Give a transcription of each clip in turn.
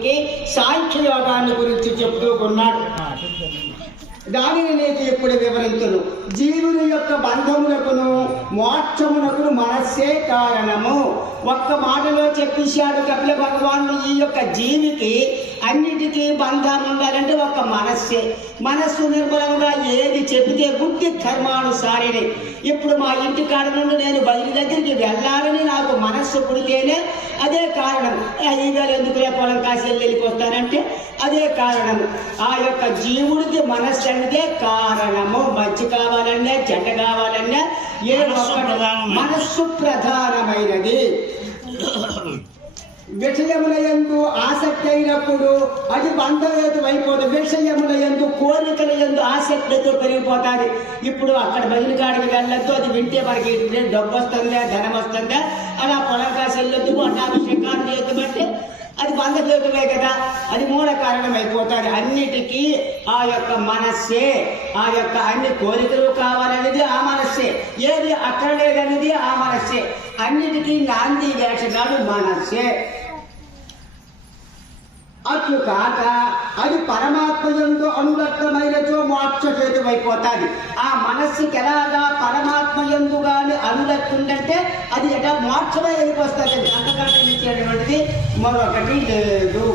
జీవునికి సాంఖ్యయోగాన్ని గురించి చెప్తూ ఉన్నాడు. దానిని నీకు ఇప్పుడు వివరించును. జీవుని యొక్క బంధములకును మోక్షమునకును మనస్సే కారణము. ఒక్క మాటలో చెప్పేశాడు కపిల భగవానుడు. ఈ యొక్క జీవికి అన్నిటికీ బంధం ఉండాలంటే ఒక్క మనస్సే. మనస్సు నిర్మలంగా ఏది చెబితే బుద్ధి ధర్మానుసారిని. ఇప్పుడు మా ఇంటి కాడ నుండి నేను బయలు దగ్గరికి వెళ్ళాలని నాకు మనస్సు పుడితేనే అదే కారణం. 5,000 ఎందుకు పొలం కాసి వెళ్ళిపోతానంటే అదే కారణము. ఆ యొక్క జీవుడికి మనస్సు అంటే కారణము. మంచి కావాలన్నా చెడ్డ కావాలన్నా ఏ మనస్సు ప్రధానమైనది. విషయముల యందు ఆసక్తి అయినప్పుడు అది బంధవేతు అయిపోతుంది. విషయముల యందు కోరికల యందు ఆసక్తితో పెరిగిపోతుంది. ఇప్పుడు అక్కడ బయలు కాడికి వెళ్ళొద్దు, అది వింటే మనకి డబ్బు వస్తుందా ధనం వస్తుందా, అలా పొలం కాసి వెళ్ళొద్దు, అభిషేకాలు చేయొద్దు బట్టి అది బంధవేతులే కదా, అది మూల కారణం అయిపోతుంది. అన్నిటికీ ఆ యొక్క మనస్సే. ఆ యొక్క అన్ని కోరికలు కావాలనేది ఆ మనస్సే, ఏది అక్కడ లేదనేది ఆ మనస్సే. అన్నిటికీ నాంది వేషగాడు మనస్సే. అట్లు కాక అది పరమాత్మ యందు అనురక్తమైనచో మోక్షహేతు అయిపోతుంది. ఆ మనస్సుకి ఎలాగా పరమాత్మ యందు కానీ అనురక్తుందంటే అది ఎట్లా మోక్షమే వెళ్ళిపోతుంది. అంతకంటే ఇచ్చేటువంటిది మరొకటి లేదు.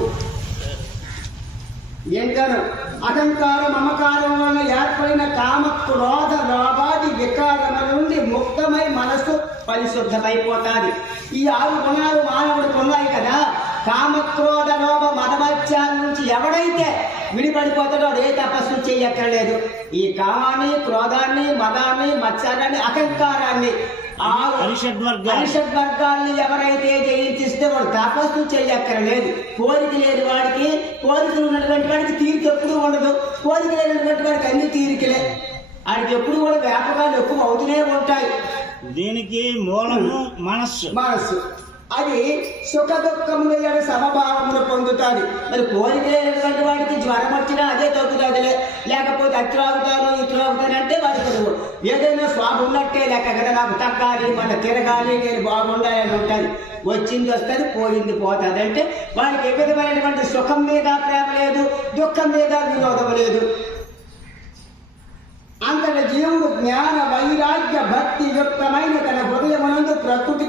ఏంటను అహంకార మమకారం వలన ఏర్పడిన కామ క్రోధ లోభాది వికారముల నుండి ముక్తమై మనస్సు పరిశుద్ధమైపోతుంది. ఈ 6 గుణాలు మానవుడికి ఉన్నాయి కదా. కామక్రోధ లోభ మదమత్యాల నుంచి ఎవడైతే విడిపడిపోతాడో ఏ తపస్సు చేయక్కర్లేదు. ఈ కామాన్ని, క్రోధాన్ని, మదాన్ని, మత్సరాన్ని, అహంకారాన్ని, అరిషడ్వర్గాల్ని ఎవరైతే జయించిస్తే వాడు తపస్సు చేయక్కర్లేదు. కోరిక లేని వాడికి, కోరికలు ఉన్నటువంటి వాడికి తీరిక ఎప్పుడు ఉండదు. కోరిక లేనటువంటి వాడికి అన్ని తీరికలే. వాడికి ఎప్పుడు కూడా వ్యాపకాలు ఎక్కువ అవుతూనే ఉంటాయి. దీనికి మూలము మనస్సు. అది సుఖ దుఃఖముల యొక్క సమభావమును పొందుతుంది. మరి కోరిక లేనటువంటి వాడికి జ్వరం వచ్చినా అదే తగ్గుతుందిలే, లేకపోతే అత్రాగుతాను ఇత్రాగుతానంటే వాడికి ఏదైనా స్వాభ ఉన్నట్టే లెక్క కదా. నాకు తగ్గాలి, మన తిరగాలి, నేను బాగుండాలని ఉంటుంది. వచ్చింది వస్తుంది, పోయింది పోతుంది. అంటే వాడికి ఏ విధమైనటువంటి సుఖం మీద ప్రేమ లేదు, దుఃఖం మీద వినోదం లేదు. అంతటి జీవుడు జ్ఞాన వైరాగ్య భక్తి యుక్తమైన తన హృదయమునందు ప్రకృతికి